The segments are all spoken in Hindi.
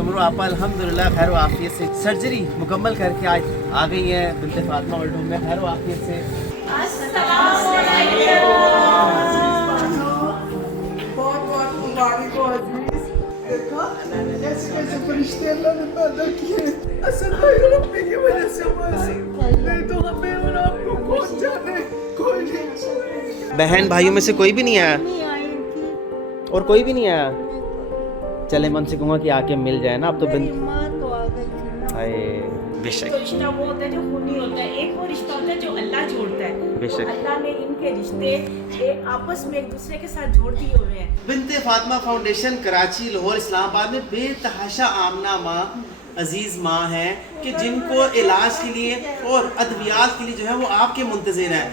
सुमरो आपा अल्हम्दुलिल्लाह खैर आफियत से सर्जरी मुकम्मल करके आज आ गई हैं बिन्ते फातिमा ओल्ड होम में खैर आफियत से। बहुत बहुत मुबारक हो अजीज। देखो कैसे कैसे फरिश्ते अल्लाह ने पैदा किए। असल भाई और अपने की वजह से बस, नहीं तो हमें और आपको कौन जाने, कोई नहीं। बहन भाइयों में से कोई भी नहीं आया और कोई भी नहीं आया। चले मैं उनसे कहूँगा कि आके मिल जाए ना। अब तो हाय बेशक तो रिश्ता वो होता है जो खूनी होता है, एक वो रिश्ता होता है जो अल्लाह जोड़ता है। बेशक। तो अल्लाह ने इनके रिश्ते आपस में एक दूसरे के साथ जोड़ दिए हुए हैं। बिन्ते फातिमा फाउंडेशन कराची, लाहौर, इस्लामाबाद में बेतहाशा आमना माँ, अजीज़ माँ हैं कि जिनको इलाज के लिए और अद्वियात के लिए जो है वो आपके मुंतज़िर हैं।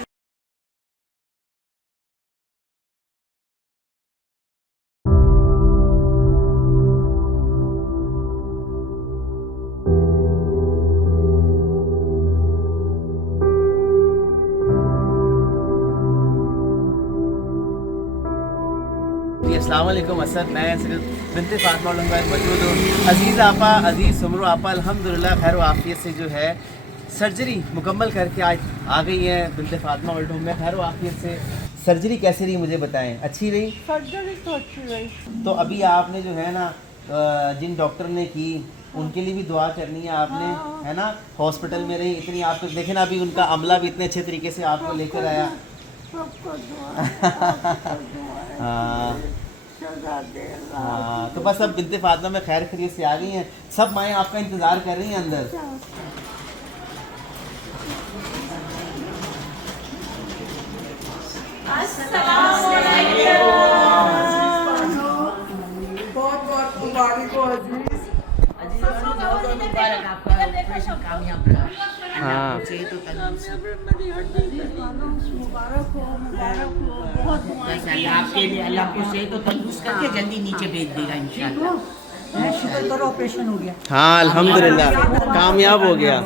अस्सलाम वालेकुम असद, मैं सिर्फ बिन्ते फातिमा ओल्ड होम में मौजूद हूँ। अजीज़ आपा, अजीज़ सुमरो आपा अल्हम्दुलिल्लाह खैर आफियत से जो है सर्जरी मुकम्मल करके आज आ गई हैं बिन्ते फातिमा ओल्ड होम में खैर आफियत से। सर्जरी कैसी रही मुझे बताएं। अच्छी रही? सर्जरी तो अच्छी रही। तो अभी आपने जो है ना जिन डॉक्टर ने की उनके लिए भी दुआ करनी है आपने, है ना। हॉस्पिटल में रही इतनी, आपको देखे ना अभी उनका अमला भी इतने अच्छे तरीके से आपको लेकर आया। हाँ हाँ, तो बस अब बिन्ते फातिमा में खैर खैरियत से आ गई हैं। सब माएँ आपका इंतज़ार कर रही हैं अंदर। बहुत बहुत मुबारक हो अजीज। हाँ आपके लिए अल्लाह को सेहत और तंदुरुस्त करके जल्दी नीचे भेज देगा इंशाल्लाह। शुक्र करो ऑपरेशन हो गया। हाँ अल्हम्दुलिल्लाह कामयाब हो गया।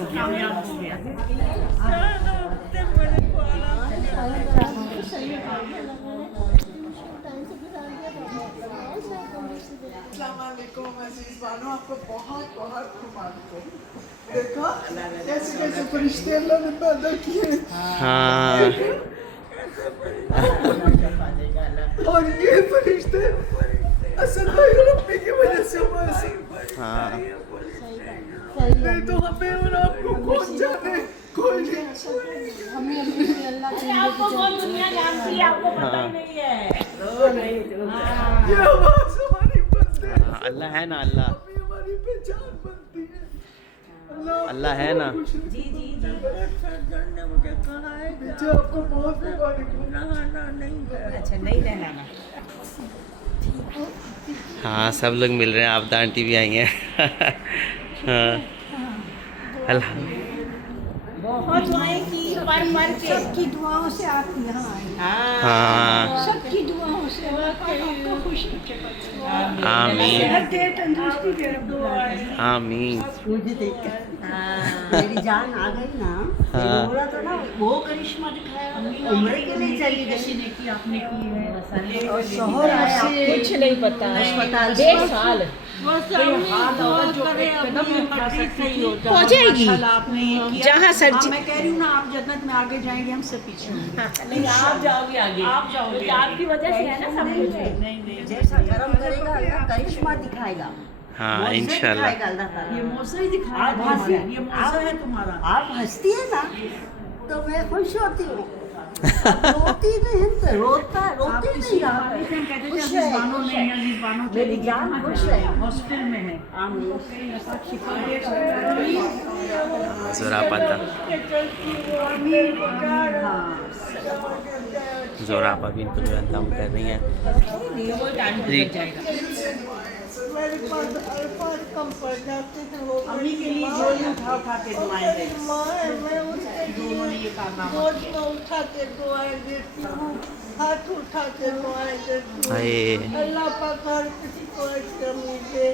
अस्सलामुअलैकुम अजीज बानो, आपको बहुत बहुत मुबारक हो। देखो कैसे कैसे फरिश्ते अल्लाह ने पैदा किए। हाँ और ये फरिश्ते असल भाई और अपने की वजह से बस, हाँ नहीं तो हमें और आपको कौन जाने, कोई नहीं। आपको कौन दुनिया जानती है, आपको पता ही नहीं है। ये आवाज़ हमारी बंद है। हाँ, अल्लाह है ना, अल्लाह अभी हमारी पहचान बनती है। अल्लाह है ना। जी जी जी। ने मुझे कहा है कि आपको बहुत मुबारक हो। अच्छा नहीं नहलाना। हाँ सब लोग मिल रहे हैं, आप आंटी भी आई हैं। हाँ अल्लाह बहुत दुआएं की पर के। सबकी दुआओं से आप यहाँ आए। हाँ सबकी दुआओं से आपको खुश रखे। आमीन सेहत दे, तंदुरुस्ती दे रब दुआ। आमीन। मुझे देख कर मेरी जान आ गई ना। हाँ। बोला तो ना वो करिश्मा दिखाया, उम्र के लिए चली गई। और शोहर आए आपके कुछ नहीं पता। अस्पताल से। 1.5 साल हो जाएगी जहाँ सर्जरी। मैं कह रही हूँ ना, आप जन्नत में आगे जाएंगे, हम सब पीछे होंगे। नहीं आप जाओगे आगे, आप जाओगे। आपकी वजह से है ना सब कुछ। नहीं जैसा कर्म करेगा अल्लाह करिश्मा दिखाएगा। हाँ मौजज़े इंशाल्लाह। दिखाएगा अल्लाह ताला। ये मौसा ही दिखाया आप हंसी, ये मौसा है तुम्हारा। आप हंसती है ना तो मैं खुश होती हूँ। रोती नहीं तो रोती नहीं आप। खुश है, मेरी जान खुश है। हॉस्पिटल में है। जोरा पाता जोरा पा भी इनको जो है दम कर रही हैं। जी मेरे पास अल्फाज कम पड़ जाते हैं। वो अम्मी के लिए झोली उठा उठा के दुआएं दे। माँ है, मैं उसके दोनों ने ये कारनामा गोद में उठा के दुआएं देती हूँ, हाथ उठा के दुआएं देती हूँ। हाय अल्लाह पाक हर किसी को ऐसी अम्मी दे।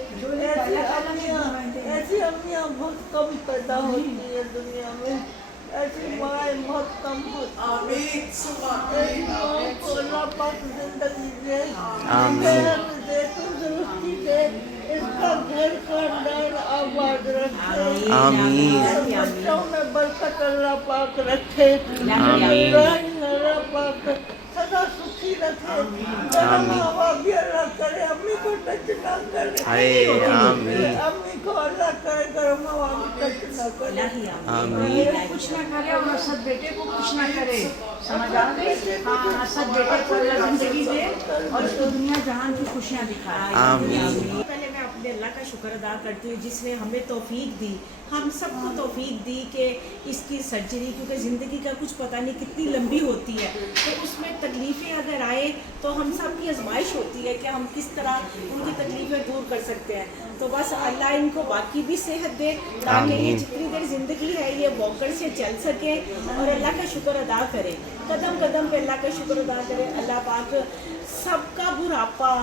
ऐसी अम्मियाँ बहुत कम पैदा होती है दुनिया में। ऐसी माएँ बहुत कम होती हैं। ऐसी माँ को अल्लाह पाक जिंदगी दे, आमीन। दे, तंदुरुस्ती दे, इसका घर का आमीन बच्चों में बरकत अल्लाह पाक रखे, आमीन अल्लाह पाक सदा सुखी रखे, आमीन हवा भी अल्लाह करे, अम्मी को टच ना करे, हाय आमीन अम्मी को अल्लाह करे गर्म हवा भी टच ना करे, आमीन कुछ ना करे और असद बेटे को कुछ ना करे, समझ आ गई? हाँ, असद बेटे को अल्लाह जिंदगी दे और उसको दुनिया जहान की खुशियाँ दिखाए। आमीन पहले मैं अपने अल्लाह का शुक्र अदा करती हूँ जिसने हमें तौफीक दी, हम सबको तौफीक दी कि इसकी सर्जरी, क्योंकि ज़िंदगी का कुछ पता नहीं कितनी लंबी होती है, तो उसमें तकलीफ़ें अगर आए तो हम सब की आजमाइश होती है कि हम किस तरह उनकी तकलीफ़ें दूर कर सकते हैं। तो बस अल्लाह इनको बाकी भी सेहत दे ताकि ये आमीन। जितनी देर ज़िंदगी है ये वॉकर से चल सके और अल्लाह का शुक्र अदा करें, कदम कदम पे अल्लाह का शुक्र अदा करें। अल्लाह पाक सबका बुढ़ापा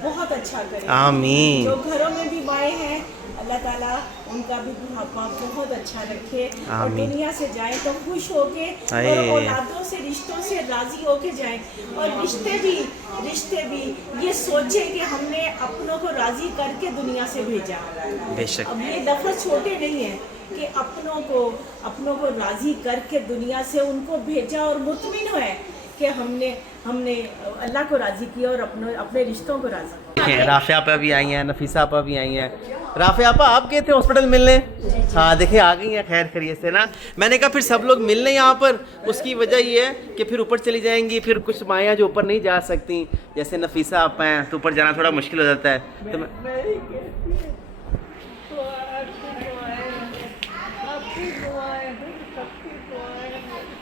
बहुत अच्छा करे, आमीन जो घरों में भी माएँ हैं अल्लाह ताला उनका भी बुढ़ापा बहुत अच्छा रखे और आमीन। दुनिया से जाएं तो खुश होके हाय। और औलादों से रिश्तों से राज़ी होके जाएं, और रिश्ते भी ये सोचें कि हमने अपनों को राज़ी करके दुनिया से भेजा। बेशक अब ये लफ्ज़ छोटे नहीं हैं कि अपनों को राज़ी करके दुनिया से उनको भेजा और मुतमिन है कि हमने अल्लाह को राज़ी किया और अपने रिश्तों को राज़ी किया। राफिया आपा भी आई हैं, नफीसा आपा भी आई हैं। राफिया आपा आप गए थे हॉस्पिटल मिलने? हाँ देखिए आ गई हैं खैर खैरियत से ना। मैंने कहा फिर सब लोग मिलने यहाँ पर, उसकी वजह ये है कि फिर ऊपर चली जाएंगी, फिर कुछ मायाँ जो ऊपर नहीं जा सकती, जैसे नफीसा आपा हैं तो ऊपर जाना थोड़ा मुश्किल हो जाता है। तो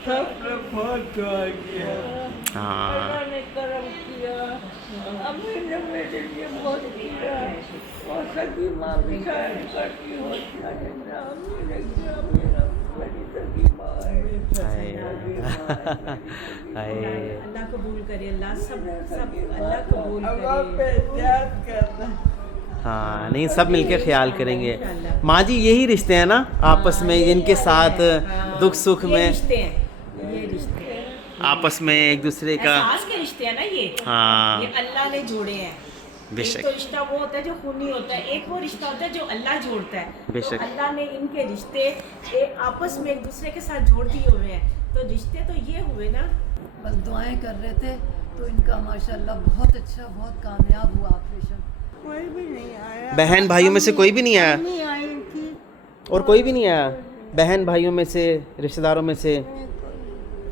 सबने बहुत दुआ किया, हाँ ने करम किया, अम्मी ने मेरे लिए बहुत किया, और सगी माँ भी शायद करती होती है, अम्मी ने किया, मेरा बड़ी सगी माँ है। हाय अल्लाह कबूल करे, अल्लाह सब अल्लाह कबूल अब आप पे करे। एहतियात करना। हाँ नहीं सब मिलके ख्याल करेंगे। माँ जी यही रिश्ते हैं ना आपस में, इनके साथ दुख सुख ये में रिश्ते हैं, ये रिश्ते हैं, आपस में एक दूसरे का। एहसास के रिश्ते हैं ना ये। हाँ ये अल्लाह ने जोड़े हैं। बेशक। एक तो रिश्ता वो होता है जो खूनी होता है, एक वो रिश्ता होता है जो अल्लाह जोड़ता है। बेशक। तो अल्लाह ने इनके रिश्ते आपस में एक दूसरे के साथ जोड़ दिए हुए हैं, तो रिश्ते तो ये हुए ना। बस दुआएं कर रहे थे तो इनका माशाल्लाह बहुत अच्छा, बहुत कामयाब हुआ ऑपरेशन। कोई भी नहीं आया। बहन भाइयों में से कोई भी नहीं आया? नहीं आई थी। और कोई भी नहीं आया बहन भाइयों में से, रिश्तेदारों में से?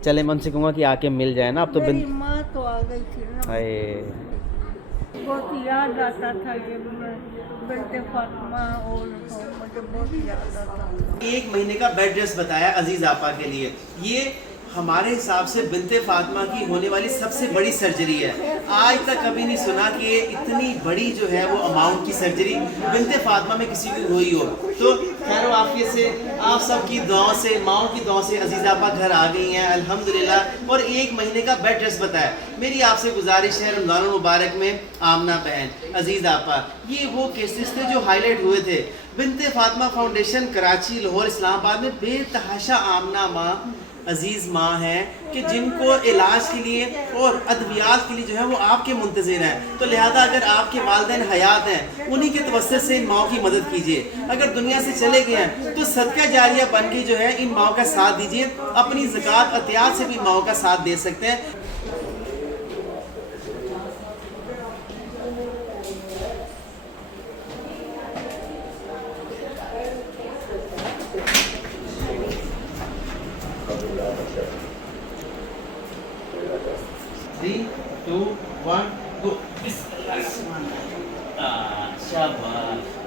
चले मैं उनसे कहूँगा कि आके मिल जाए ना। अब तो मेरी माँ तो आ गई थी ना, हाय बहुत याद आता था ये बेटे फातिमा, और मुझे बहुत याद आता था। 1 महीने का बेड रेस्ट बताया अजीज आपा के लिए। ये हमारे हिसाब से बिनते फातिमा की होने वाली सबसे बड़ी सर्जरी है। आज तक कभी नहीं सुना कि इतनी बड़ी जो है वो अमाउंट की सर्जरी बिनते फातिमा में किसी की हुई हो। तो खैर वाफियत से आप सब की दुआओं से, माओ की दुआओं से अजीज़ आपा घर आ गई हैं अल्हम्दुलिल्लाह, और 1 महीने का बेड रेस्ट बताया। मेरी आपसे गुजारिश है रमज़ान मुबारक में आमना बहन, अजीज़ आपा, ये वो केसेस थे जो हाईलाइट हुए थे। बिनते फातिमा फाउंडेशन कराची, लाहौर, इस्लामाबाद में बेतहाशा आमना माँ, अजीज़ माँ हैं कि जिनको इलाज के लिए और अद्वियात के लिए जो है वो आपके मुंतज़िर हैं। तो लिहाजा अगर आपके वालिदैन हयात हैं, उन्हीं के तवस्सुत से इन माओं की मदद कीजिए। अगर दुनिया से चले गए हैं तो सदका जारिया बन के जो है इन माओं का साथ दीजिए। अपनी ज़कात अतियात से भी माओं का साथ दे सकते हैं। Three, two, one, go. शाबाश।